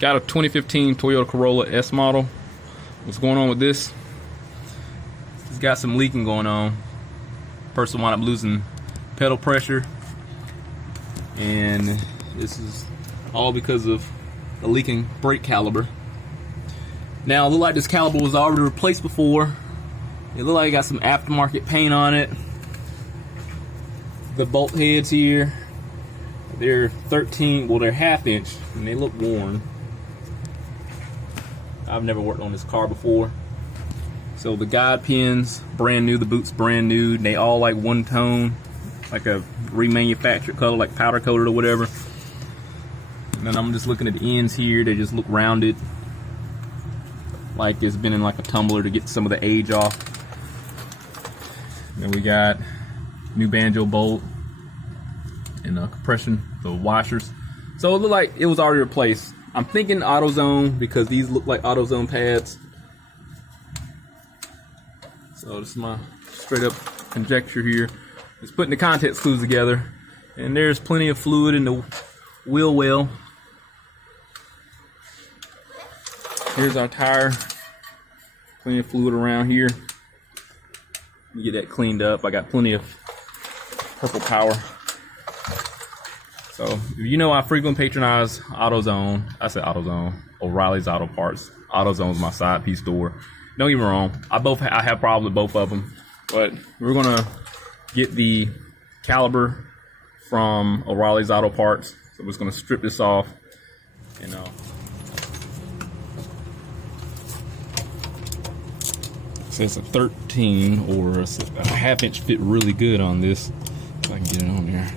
Got a 2015 Toyota Corolla S model. What's going on with this? It's got some leaking going on. Person wound up losing pedal pressure, and this is all because of the leaking brake caliper. Now, it looked like this caliper was already replaced before. It looked like it got some aftermarket paint on it. The bolt heads here, they're 13, well, they're ½ inch, and they look worn. I've never worked on this car before. So the guide pins, brand new, the boots brand new. They all like one tone, like a remanufactured color, like powder coated or whatever. And then I'm just looking at the ends here, they just look rounded, like it's been in like a tumbler to get some of the age off. Then we got new banjo bolt and compression, the washers. So it looked like it was already replaced. I'm thinking AutoZone because these look like AutoZone pads. So this is my straight up conjecture here. Just putting the contact screws together, and there's plenty of fluid in the wheel well. Here's our tire. Plenty of fluid around here. Let me get that cleaned up. I got plenty of purple power. So, you know, I frequently patronize AutoZone. I said AutoZone, O'Reilly's Auto Parts. AutoZone's my side piece store. Don't get me wrong, I have problems with both of them, but we're gonna get the caliper from O'Reilly's Auto Parts. So we're just gonna strip this off, and so it's a 13 or a ½ inch fit really good on this. If I can get it on there.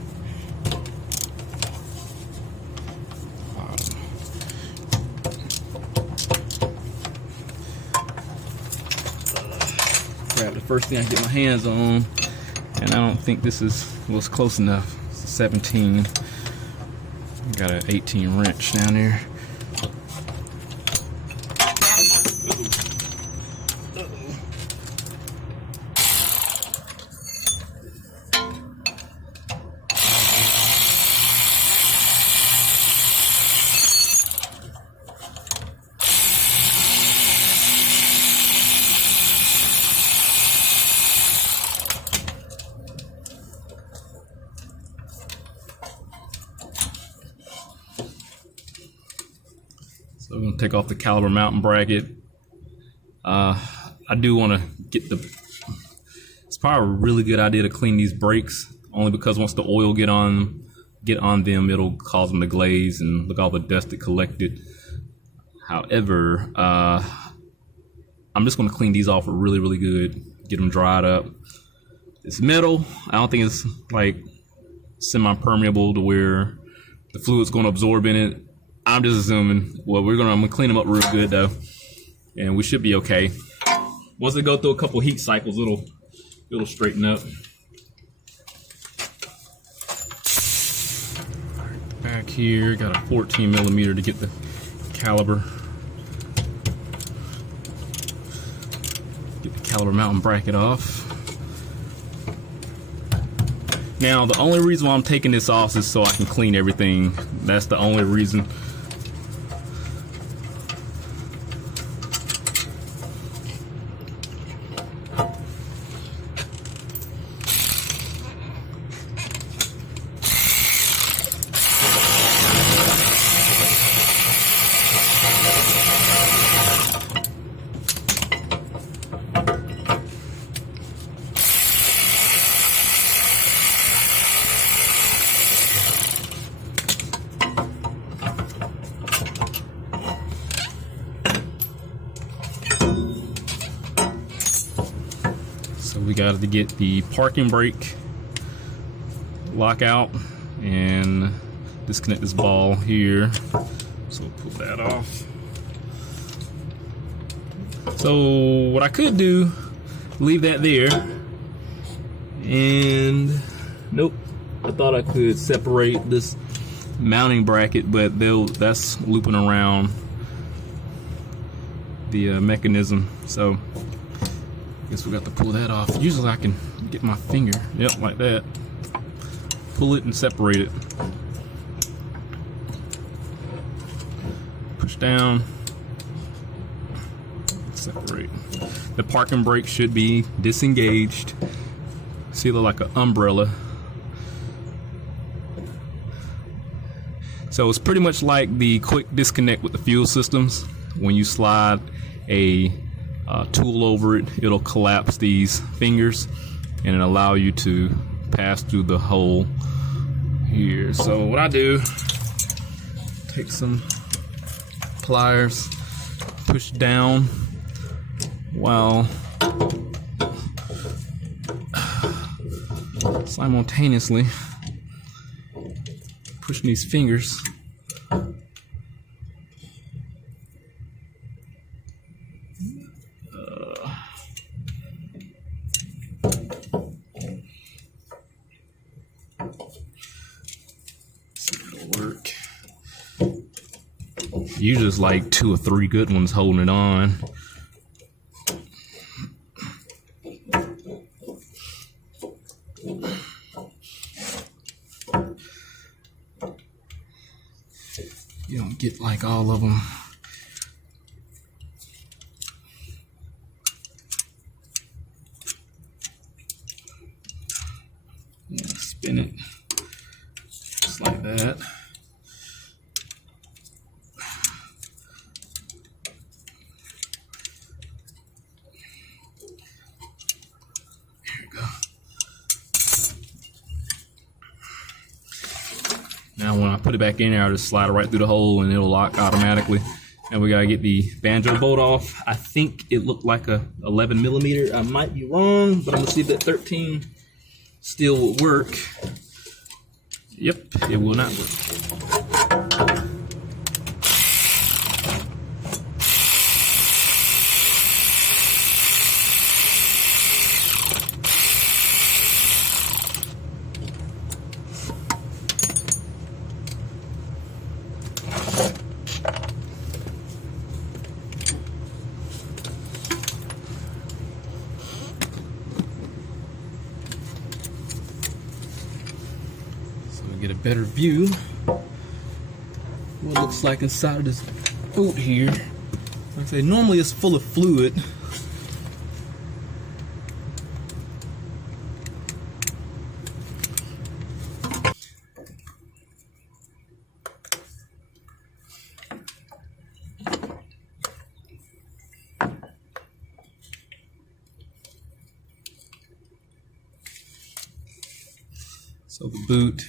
Grab the first thing I get my hands on, and I don't think this was close enough. It's a 17. Got an 18 wrench down there. So I'm gonna take off the caliper mounting bracket. I do want to get it's probably a really good idea to clean these brakes, only because once the oil get on them, it'll cause them to glaze and look all the dust that collected. However, I'm just gonna clean these off really, really good, get them dried up. It's metal. I don't think it's like semi-permeable to where the fluid's gonna absorb in it. I'm just assuming. Well, I'm gonna clean them up real good though, and we should be okay. Once they go through a couple heat cycles, it'll straighten up. All right, back here, got a 14 millimeter to get the caliper. Get the caliper mounting bracket off. Now, the only reason why I'm taking this off is so I can clean everything. That's the only reason. So we got to get the parking brake lockout and disconnect this ball here. So we'll pull that off. So what I could do, leave that there, and nope, I thought I could separate this mounting bracket, but that's looping around the mechanism. So I guess we got to pull that off. Usually I can get my finger, yep, like that, pull it and separate it. Push down. Separate. The parking brake should be disengaged. See, it look like an umbrella. So it's pretty much like the quick disconnect with the fuel systems. When you slide a tool over it, it'll collapse these fingers and it'll allow you to pass through the hole here. So what I do, take some pliers, push down while simultaneously pushing these fingers. See if it'll work. Usually it's like 2 or 3 good ones holding it on. You don't get like all of them. Yeah, spin it just like that. There we go. Now when I put it back in there, I'll just slide it right through the hole and it'll lock automatically. And we gotta get the banjo bolt off. I think it looked like a 11 millimeter. I might be wrong, but I'm gonna see if that 13 still will work. Yep, it will not work. Get a better view what it looks like inside of this boot here. Like I say, normally it's full of fluid. So the boot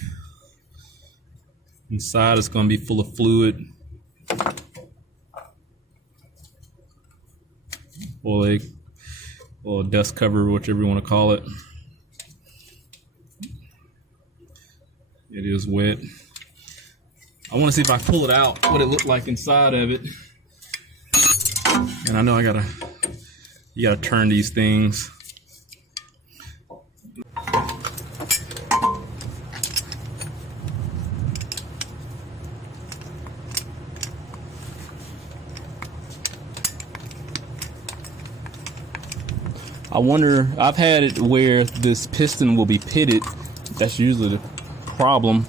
inside is going to be full of fluid. Or a dust cover, whichever you want to call it. It is wet. I want to see if I pull it out, what it looked like inside of it. And I know you gotta turn these things. I wonder, I've had it where this piston will be pitted. That's usually the problem.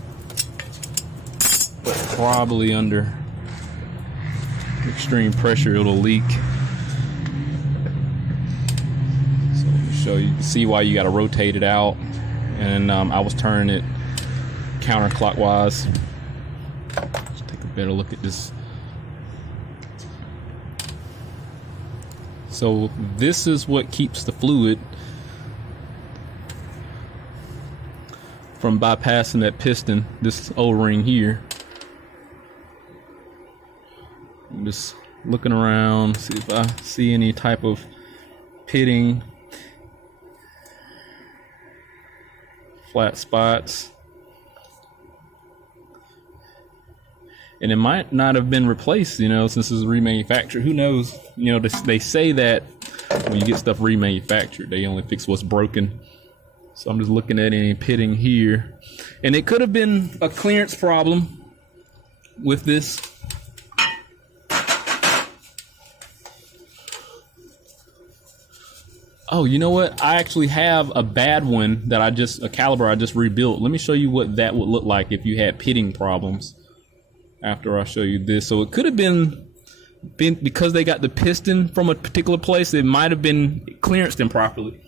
But probably under extreme pressure it'll leak. So let me show you, see why you gotta rotate it out. And I was turning it counterclockwise. Let's take a better look at this. So this is what keeps the fluid from bypassing that piston, this O-ring here. I'm just looking around, see if I see any type of pitting, flat spots. And it might not have been replaced, you know, since it's remanufactured. Who knows? You know, they say that when you get stuff remanufactured, they only fix what's broken. So I'm just looking at any pitting here. And it could have been a clearance problem with this. Oh, you know what? I actually have a bad one that a caliper I just rebuilt. Let me show you what that would look like if you had pitting problems. after I show you this. So it could have been because they got the piston from a particular place, it might have been clearanced improperly.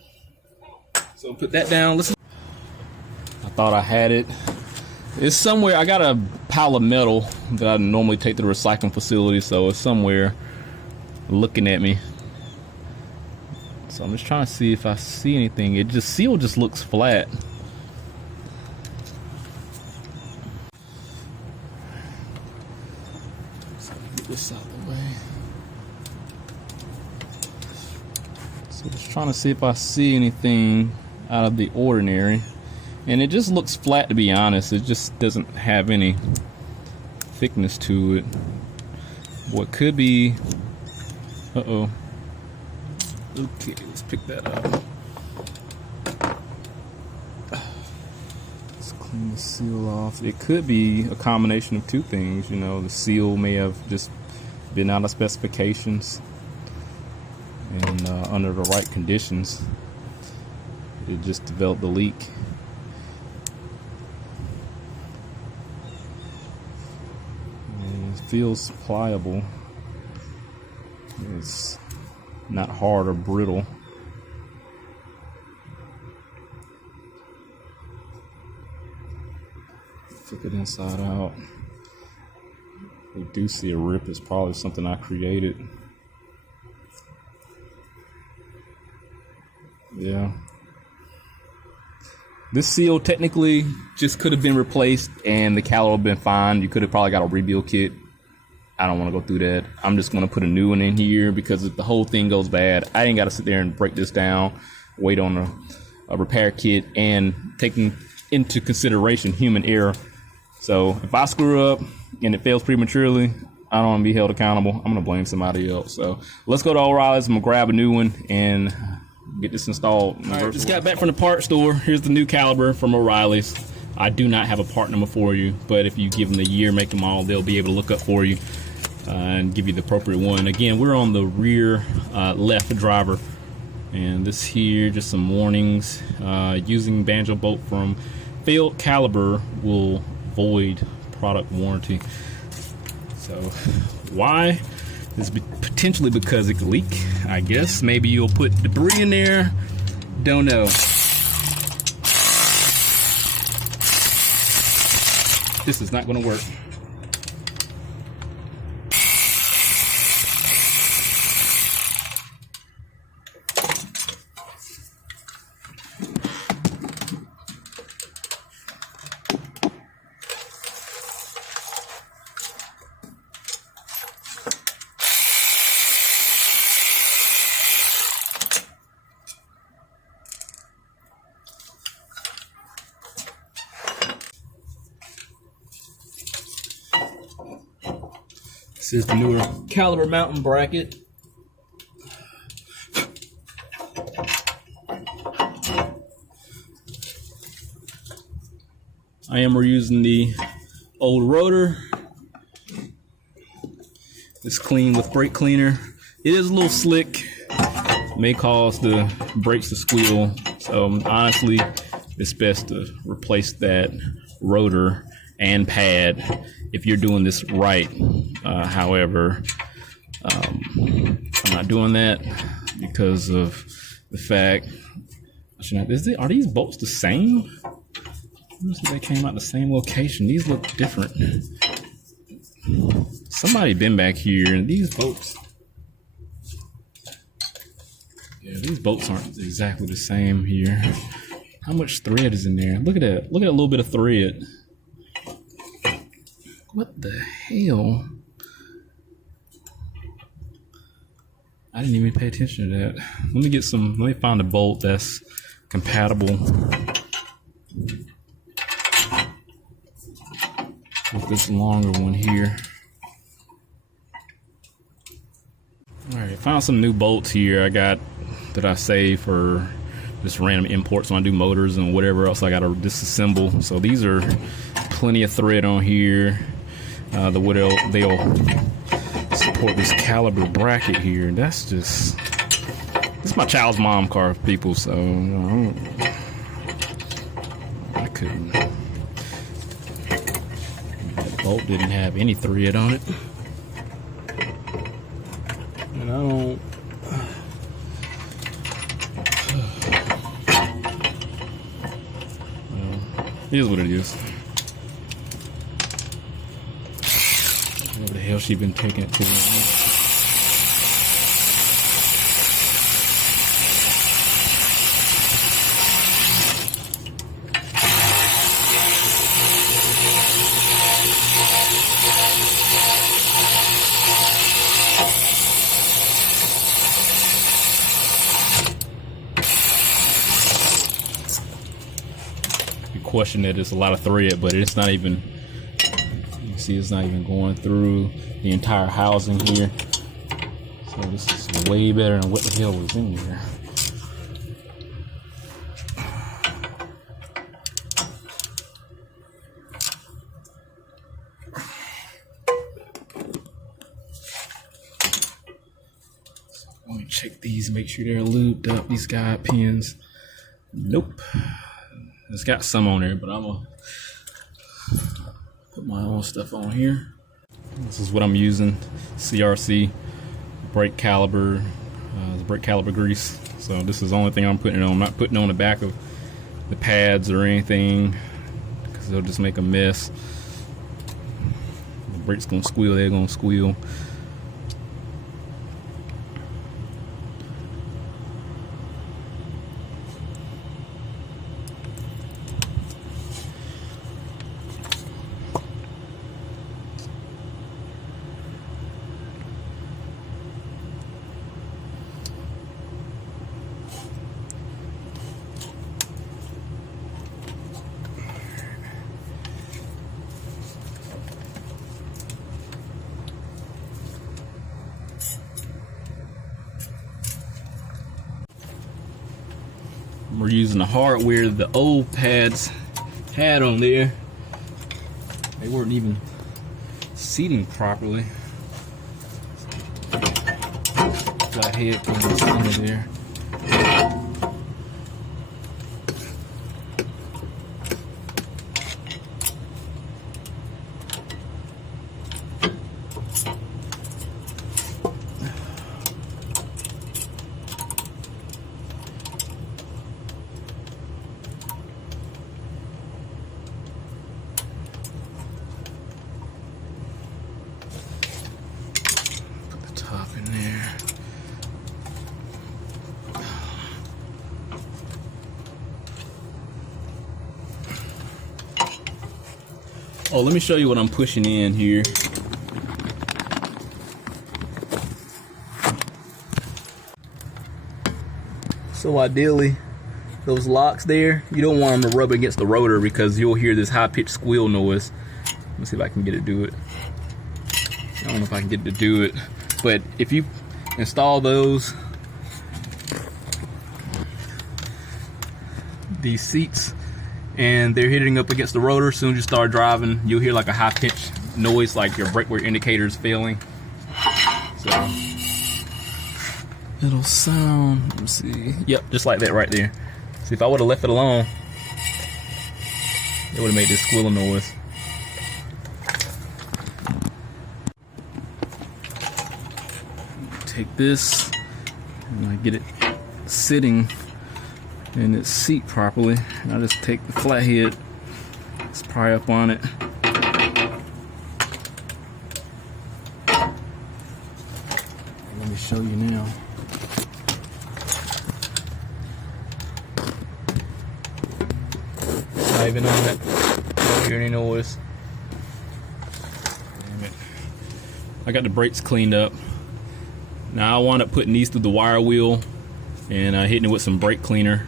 So put that down. Listen. I thought I had it. It's somewhere. I got a pile of metal that I normally take to the recycling facility, so it's somewhere looking at me. So I'm just trying to see if I see anything. Seal just looks flat. So get this out of the way. So just trying to see if I see anything out of the ordinary. And it just looks flat, to be honest. It just doesn't have any thickness to it. What could be... Uh-oh. Okay, let's pick that up. Let's clean the seal off. It could be a combination of two things. You know, the seal may have just been out of specifications. And under the right conditions, it just developed the leak. Feels pliable. It's not hard or brittle. Flip it inside out. We do see a rip. It's probably something I created. Yeah. This seal technically just could have been replaced and the caliper would have been fine. You could have probably got a rebuild kit. I don't want to go through that. I'm just going to put a new one in here because if the whole thing goes bad, I ain't got to sit there and break this down, wait on a repair kit, and taking into consideration human error. So if I screw up and it fails prematurely, I don't want to be held accountable. I'm going to blame somebody else. So let's go to O'Reilly's. I'm going to grab a new one and get this installed. All right, just got back from the parts store. Here's the new caliper from O'Reilly's. I do not have a part number for you, but if you give them the year, make, and model, they'll be able to look up for you and give you the appropriate one. Again, we're on the rear left driver, and this here, just some warnings. Using banjo bolt from failed caliber will void product warranty. So why? It's potentially because it could leak, I guess. Maybe you'll put debris in there. Don't know. This is not going to work. This is the newer caliper mounting bracket. I am reusing the old rotor. It's clean with brake cleaner. It is a little slick. May cause the brakes to squeal. So honestly, it's best to replace that rotor and pad if you're doing this right. However, I'm not doing that because of the fact. Are these bolts the same? They came out the same location. These look different. Somebody been back here, and these bolts. Yeah, these bolts aren't exactly the same here. How much thread is in there? Look at that. Look at a little bit of thread. What the hell? I didn't even pay attention to that. Let me find a bolt that's compatible with this longer one here. Alright, found some new bolts here that I saved for just random imports when I do motors and whatever else I gotta disassemble. So these are plenty of thread on here. They'll support this caliper bracket here. This is my child's mom car, people, so I couldn't. bolt didn't have any thread on it. And I don't... Well, it is what it is. Where the hell she been taking it to? Question that it's a lot of thread, but it's not even, you can see it's not even going through the entire housing here. So this is way better than what the hell was in here. So let me check these, make sure they're lubed up, these guide pins. Nope. It's got some on there, but I'm gonna put my own stuff on here. This is what I'm using: CRC brake caliper, brake caliper grease. So this is the only thing I'm putting it on. I'm not putting it on the back of the pads or anything, because they'll just make a mess. The brake's gonna squeal. They're gonna squeal. We're using the hardware the old pads had on there. They weren't even seating properly. Got headphones under there. Top in there. Oh, let me show you what I'm pushing in here. So ideally, those locks there, you don't want them to rub against the rotor because you'll hear this high-pitched squeal noise. Let me see if I can get it to do it. I don't know if I can get it to do it. But if you install these seats, and they're hitting up against the rotor, as soon as you start driving, you'll hear like a high-pitched noise, like your brake indicator is failing. So it'll sound, let me see. Yep, just like that right there. See, if I would have left it alone, it would have made this squealing noise. Take this and I get it sitting in its seat properly. And I just take the flathead, let's pry up on it. Let me show you now. Not even on that. Don't hear any noise. Damn it. I got the brakes cleaned up. Now I wound up putting these through the wire wheel and hitting it with some brake cleaner,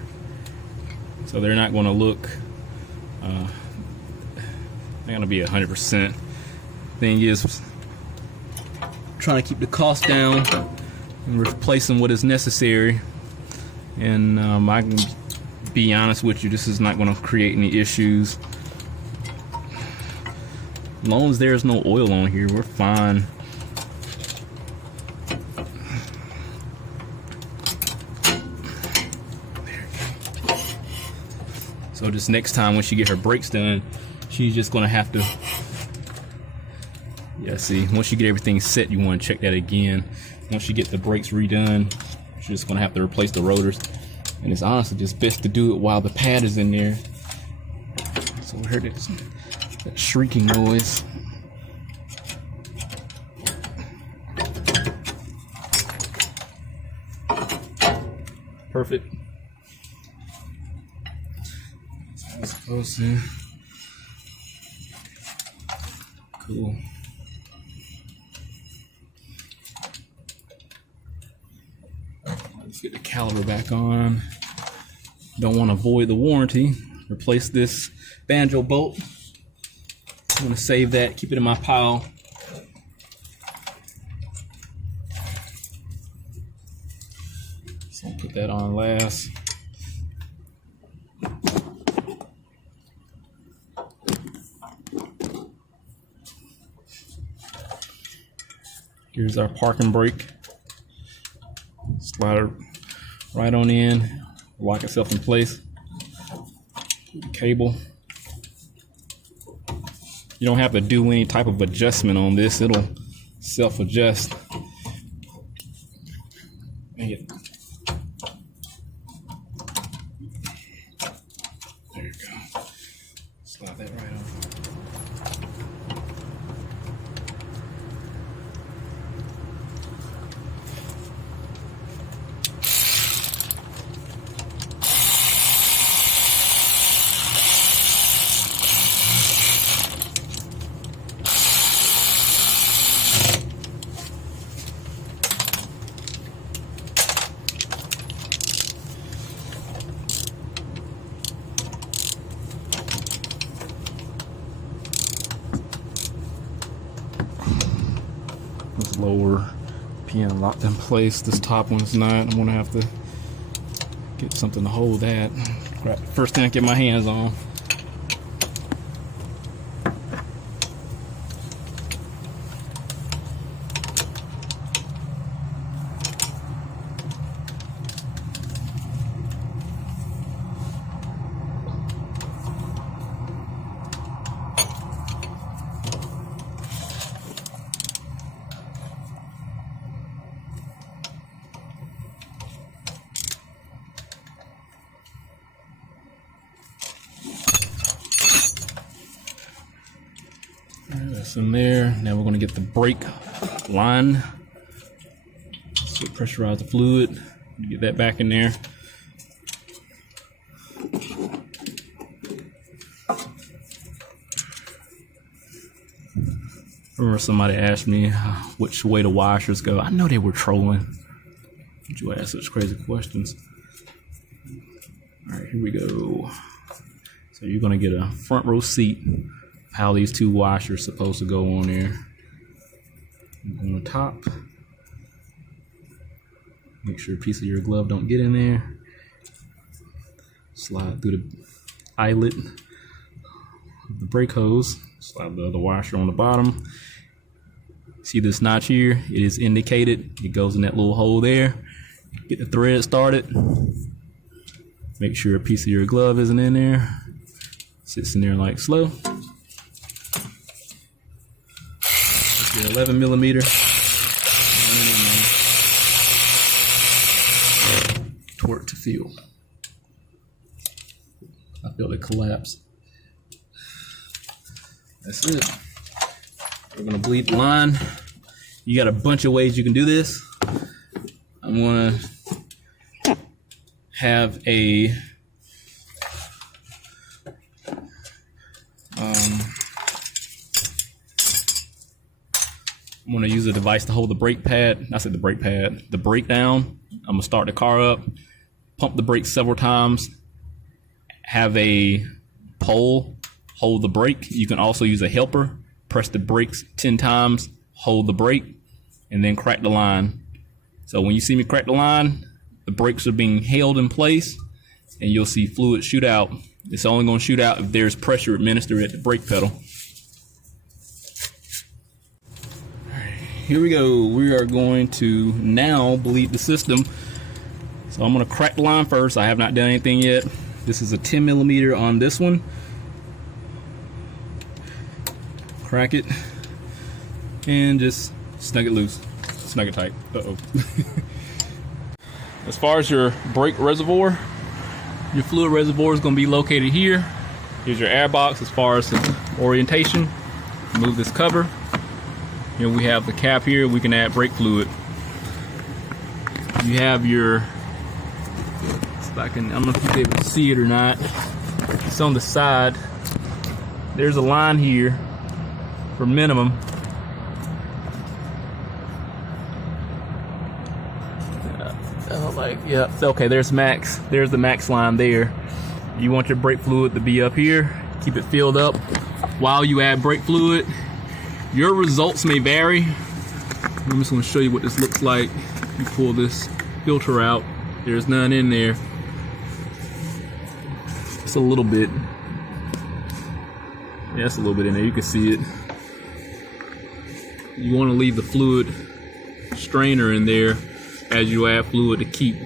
so they're not going to look. They're going to be 100%. Thing is, trying to keep the cost down and replacing what is necessary. And I can be honest with you, this is not going to create any issues. As long as there's no oil on here, we're fine. So just next time when she get her brakes done, she's just gonna have to Yeah, see, once you get everything set, you want to check that again. Once you get the brakes redone, you're just going to have to replace the rotors. And it's honestly just best to do it while the pad is in there. So we heard that shrieking noise. Perfect. That's close in. Cool. Let's get the caliper back on. Don't want to void the warranty. Replace this banjo bolt. I'm going to save that, keep it in my pile. So I'll put that on last. Here's our parking brake. Slide it right on in, lock itself in place. Cable. You don't have to do any type of adjustment on this, it'll self-adjust. There you go. Slide that right on. This lower pin locked in place. This top one's not. I'm gonna have to get something to hold that. Right, first thing I get my hands on. That's in there. Now we're going to get the brake line. So pressurize the fluid. Get that back in there. I remember somebody asked me which way the washers go. I know they were trolling. Did you ask such crazy questions? All right, here we go. So you're going to get a front row seat how these two washers are supposed to go on there. On the top, make sure a piece of your glove don't get in there. Slide through the eyelet of the brake hose. Slide the other washer on the bottom. See this notch here? It is indicated. It goes in that little hole there. Get the thread started. Make sure a piece of your glove isn't in there. Sits in there like slow. 11 millimeter. Torque to feel. I felt it collapse. That's it. We're gonna bleed the line. You got a bunch of ways you can do this. I'm gonna have a I'm going to use a device to hold the brake pad. I said the brake pad. The brake down. I'm going to start the car up. Pump the brakes several times. Have a pole hold the brake. You can also use a helper. Press the brakes 10 times. Hold the brake. And then crack the line. So when you see me crack the line, the brakes are being held in place. And you'll see fluid shoot out. It's only going to shoot out if there's pressure administered at the brake pedal. Here we go. We are going to now bleed the system. So I'm going to crack the line first. I have not done anything yet. This is a 10 millimeter on this one. Crack it. and just snug it loose, snug it tight. Uh-oh. As far as your brake reservoir, your fluid reservoir is going to be located here. Here's your air box. As far as the orientation, move this cover. Here we have the cap here. We can add brake fluid. You have your, I don't know if you'll be able to see it or not. It's on the side. There's a line here for minimum. Yeah, okay, there's max. There's the max line there. You want your brake fluid to be up here. Keep it filled up. While you add brake fluid, your results may vary. I'm just going to show you what this looks like. You pull this filter out. There's none in there. It's a little bit. Yeah, it's a little bit in there. You can see it. You want to leave the fluid strainer in there as you add fluid to keep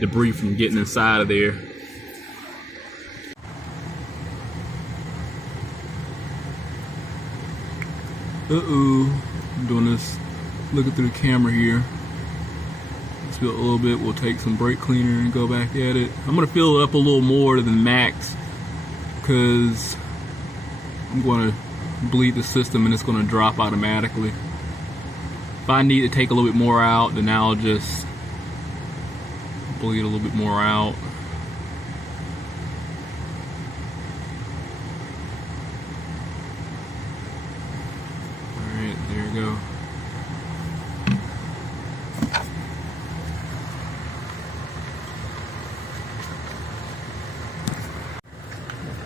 debris from getting inside of there. Uh-oh, I'm doing this, looking through the camera here. Let's fill it a little bit. We'll take some brake cleaner and go back at it. I'm gonna fill it up a little more than max because I'm gonna bleed the system and it's gonna drop automatically. If I need to take a little bit more out, then I'll just bleed a little bit more out. Alright, there we go.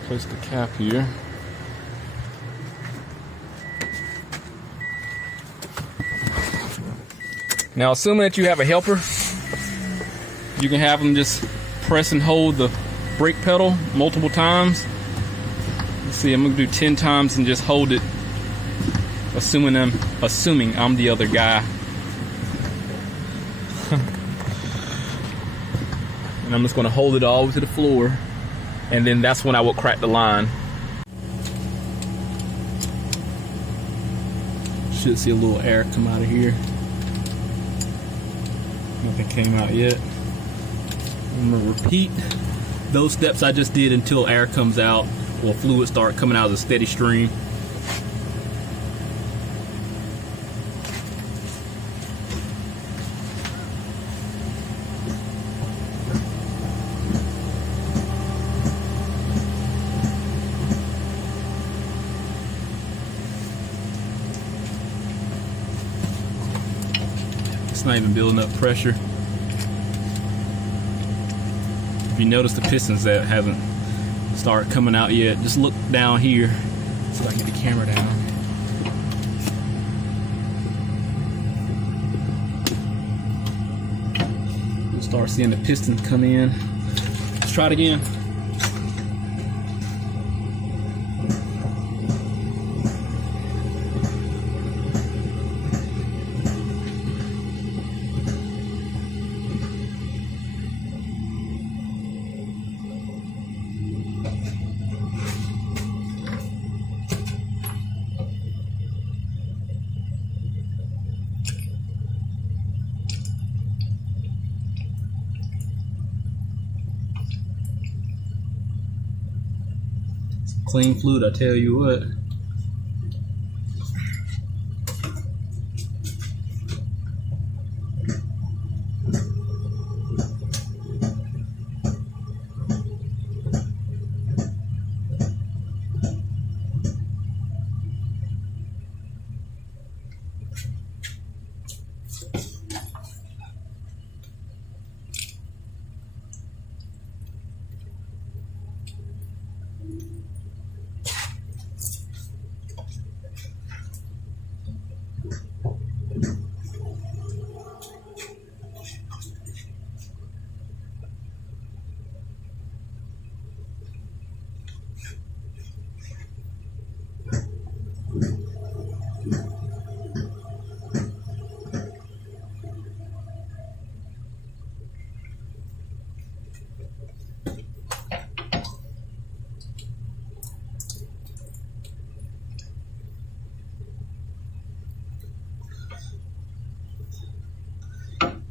Place the cap here. Now, assuming that you have a helper, you can have them just press and hold the brake pedal multiple times. Let's see, I'm gonna do 10 times and just hold it, assuming I'm the other guy. And I'm just gonna hold it all the way to the floor, and then that's when I will crack the line. Should see a little air come out of here. Nothing came out yet. I'm gonna repeat those steps I just did until air comes out or fluid start coming out as a steady stream. It's not even building up pressure. If you notice the pistons that haven't started coming out yet, just look down here so I can get the camera down. You'll start seeing the pistons come in. Let's try it again. Clean fluid, I tell you what.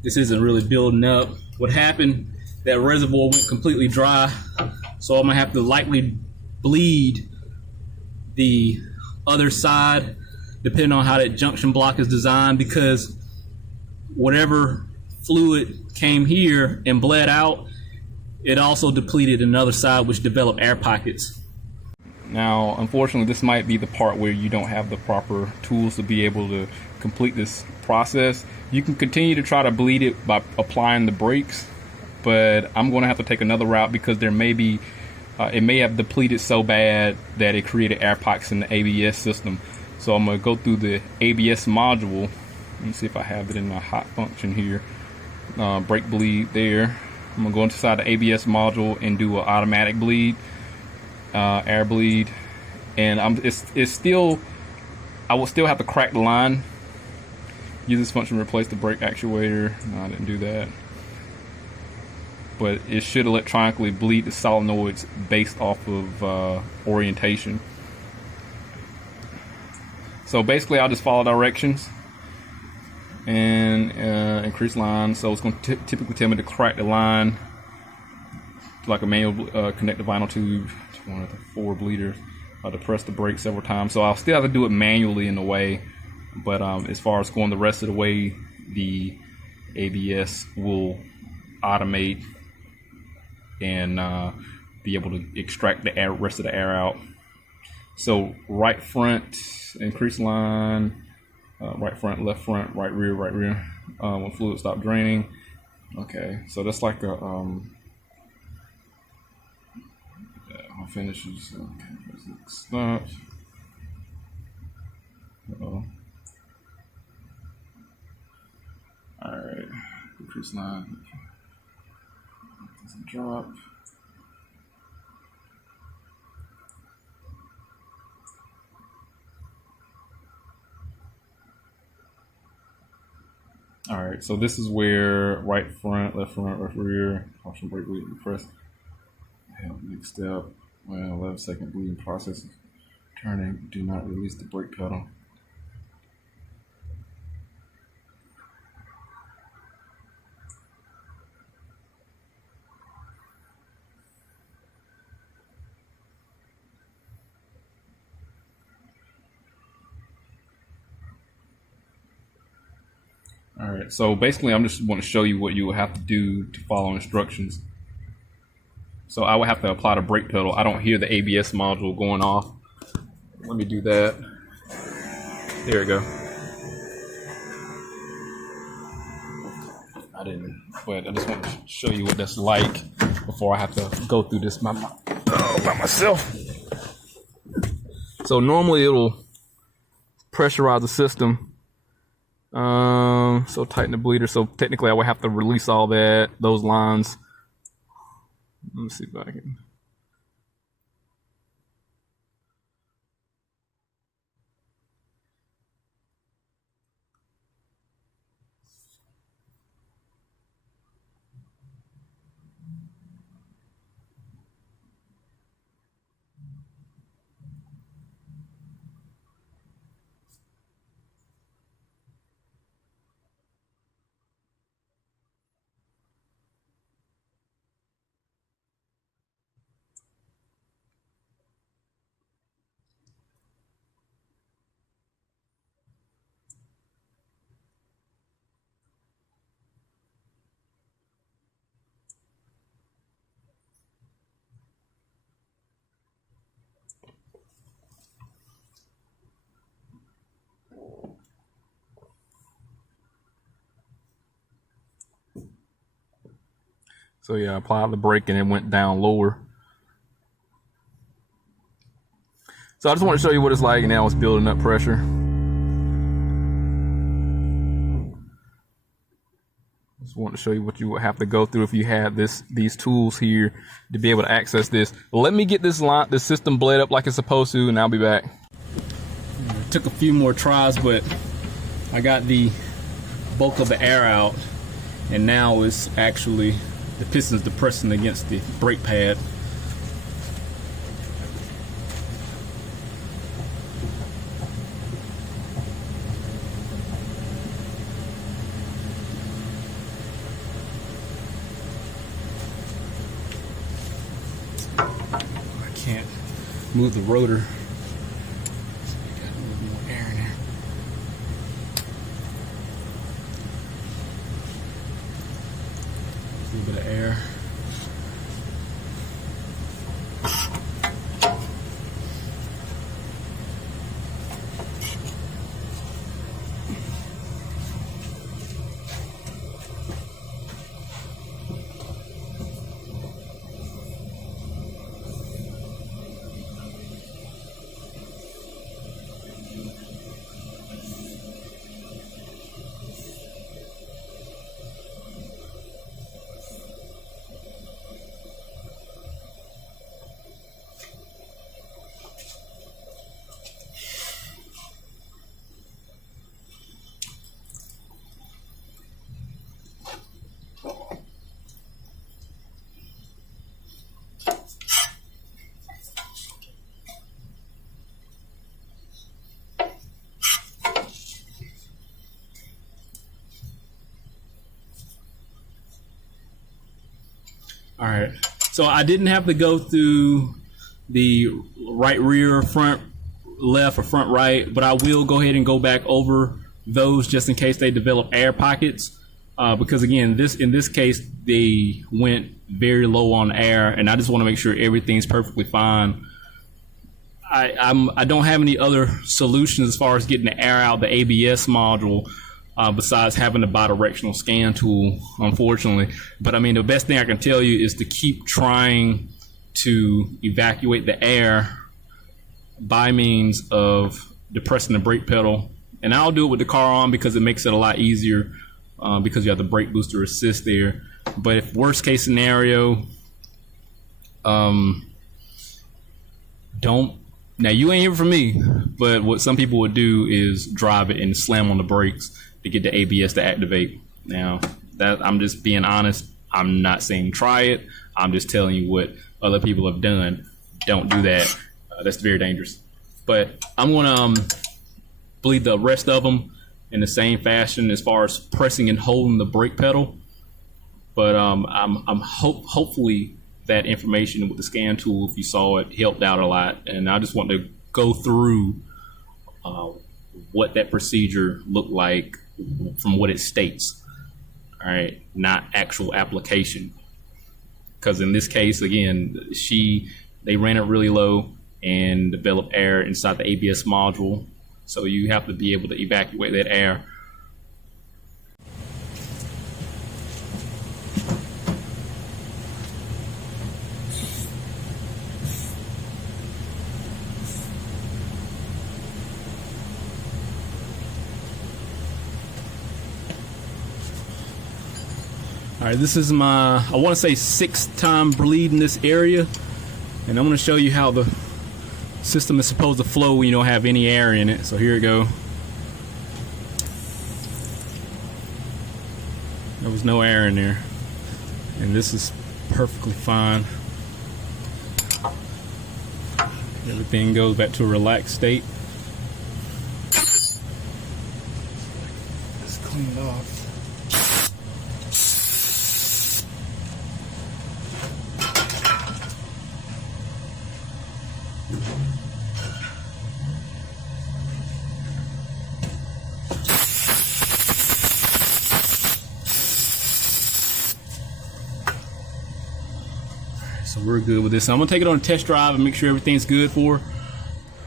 this isn't really building up. What happened, that reservoir went completely dry, so I'm gonna have to lightly bleed the other side depending on how that junction block is designed, because whatever fluid came here and bled out, it also depleted another side, which developed air pockets. Now, unfortunately, this might be the part where you don't have the proper tools to be able to complete this process. You can continue to try to bleed it by applying the brakes, but I'm going to have to take another route because there may be, it may have depleted so bad that it created air pockets in the ABS system. So I'm going to go through the ABS module. Let me see if I have it in my hot function here. Brake bleed there. I'm going to go inside the ABS module and do an automatic bleed, air bleed. And it's still, I will still have to crack the line. Use this function to replace the brake actuator. No, I didn't do that. But it should electronically bleed the solenoids based off of orientation. So basically I'll just follow directions and increase line. So it's going to typically tell me to crack the line like a manual connect the vinyl tube. It's one of the 4 bleeders. To press the brake several times. So I'll still have to do it manually in a way, but as far as going the rest of the way, the ABS will automate and be able to extract the air, rest of the air out. So right front, increase line, right front, left front, right rear, when fluid stop draining. Okay, so that's like a finishes. Okay, stops. Uh-oh. All right, increase line. Doesn't drop. All right, so this is where right front, left rear, caution brake bleed, press. Next step. Well, 11-second bleeding process. Turning. Do not release the brake pedal. All right. So basically, I'm just want to show you what you will have to do to follow instructions. So I would have to apply the brake pedal. I don't hear the ABS module going off. Let me do that. There we go. I didn't, but I just want to show you what that's like before I have to go through this by myself. So normally it'll pressurize the system. So tighten the bleeder. So technically I would have to release all those lines. Let me see if I can. So yeah, I applied the brake and it went down lower. So I just want to show you what it's like, and now it's building up pressure. Just want to show you what you would have to go through if you had these tools here to be able to access this. Let me get this system bled up like it's supposed to, and I'll be back. It took a few more tries, but I got the bulk of the air out, and now it's actually the piston's depressing against the brake pad. move the rotor. Got a little more air in there. A little bit of air. All right, so I didn't have to go through the right rear, front left, or front right, but I will go ahead and go back over those just in case they develop air pockets. Because again, in this case, they went very low on air, and I just want to make sure everything's perfectly fine. I don't have any other solutions as far as getting the air out the ABS module. Besides having the bidirectional scan tool, unfortunately. But I mean, the best thing I can tell you is to keep trying to evacuate the air by means of depressing the brake pedal. And I'll do it with the car on because it makes it a lot easier because you have the brake booster assist there. But if worst case scenario, don't. Now, you ain't here from me, but what some people would do is drive it and slam on the brakes to get the ABS to activate. Now, that I'm just being honest. I'm not saying try it. I'm just telling you what other people have done. Don't do that. That's very dangerous. But I'm going to bleed the rest of them in the same fashion as far as pressing and holding the brake pedal. But hopefully that information with the scan tool, if you saw it, helped out a lot. And I just want to go through what that procedure looked like from what it states. All right, not actual application. Because in this case, again, they ran it really low and developed air inside the ABS module. So you have to be able to evacuate that air. All right, this is my, I want to say 6th time bleeding this area, and I'm going to show you how the system is supposed to flow when you don't have any air in it. So here we go. There was no air in there, and this is perfectly fine. Everything goes back to a relaxed state. It's cleaned off. So we're good with this. So I'm gonna take it on a test drive and make sure everything's good for her.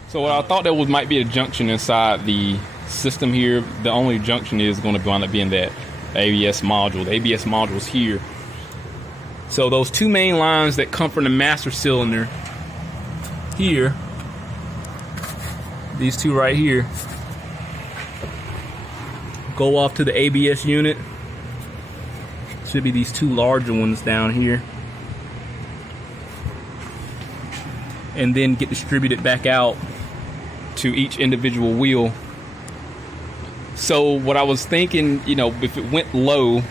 So what I thought that might be a junction inside the system here. The only junction is going to wind up being that ABS module. The ABS module is here. So those two main lines that come from the master cylinder here, these two right here, go off to the ABS unit. Should be these two larger ones down here. And then get distributed back out to each individual wheel. So what I was thinking, you know, if it went low,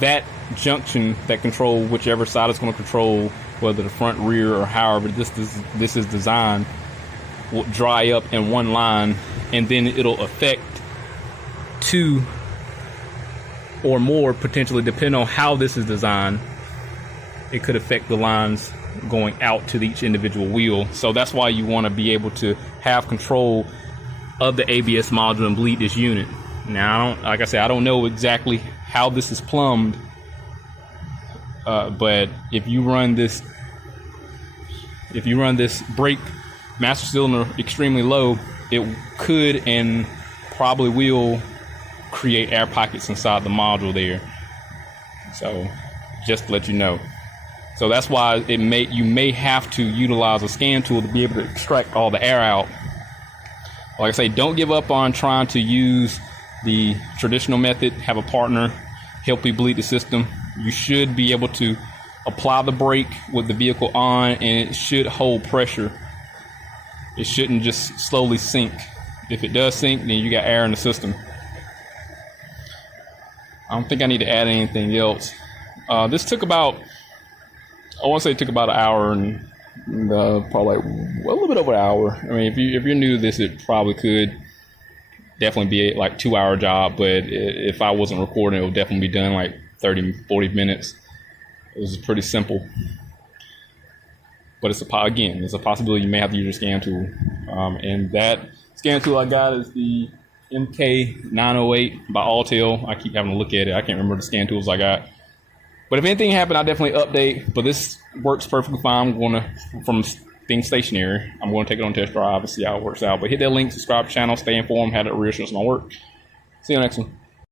that junction that control whichever side is going to control, whether the front, rear, or however this is designed, will dry up in one line, and then it'll affect two or more potentially, depending on how this is designed. it could affect the lines going out to each individual wheel. So that's why you want to be able to have control of the ABS module and bleed this unit. Now, like I said, I don't know exactly how this is plumbed, but if you run this brake master cylinder extremely low, it could and probably will create air pockets inside the module there. So just to let you know. So that's why you may have to utilize a scan tool to be able to extract all the air out. Like I say, don't give up on trying to use the traditional method. Have a partner help you bleed the system. You should be able to apply the brake with the vehicle on, and it should hold pressure. It shouldn't just slowly sink. If it does sink, then you got air in the system. I don't think I need to add anything else. This took about, I want to say it took about an hour and probably a little bit over an hour. I mean, if you're new to this, it probably could definitely be a 2-hour job, but if I wasn't recording, it would definitely be done like 30-40 minutes. It was pretty simple, but it's a possibility you may have to use your scan tool, and that scan tool I got is the mk908 by Autel. I keep having to look at it. I can't remember the scan tools I got. But if anything happened, I'll definitely update. But this works perfectly fine. From being stationary, I'm going to take it on test drive and see how it works out. But hit that link, subscribe to the channel, stay informed, have that reassurance on my work. See you next one.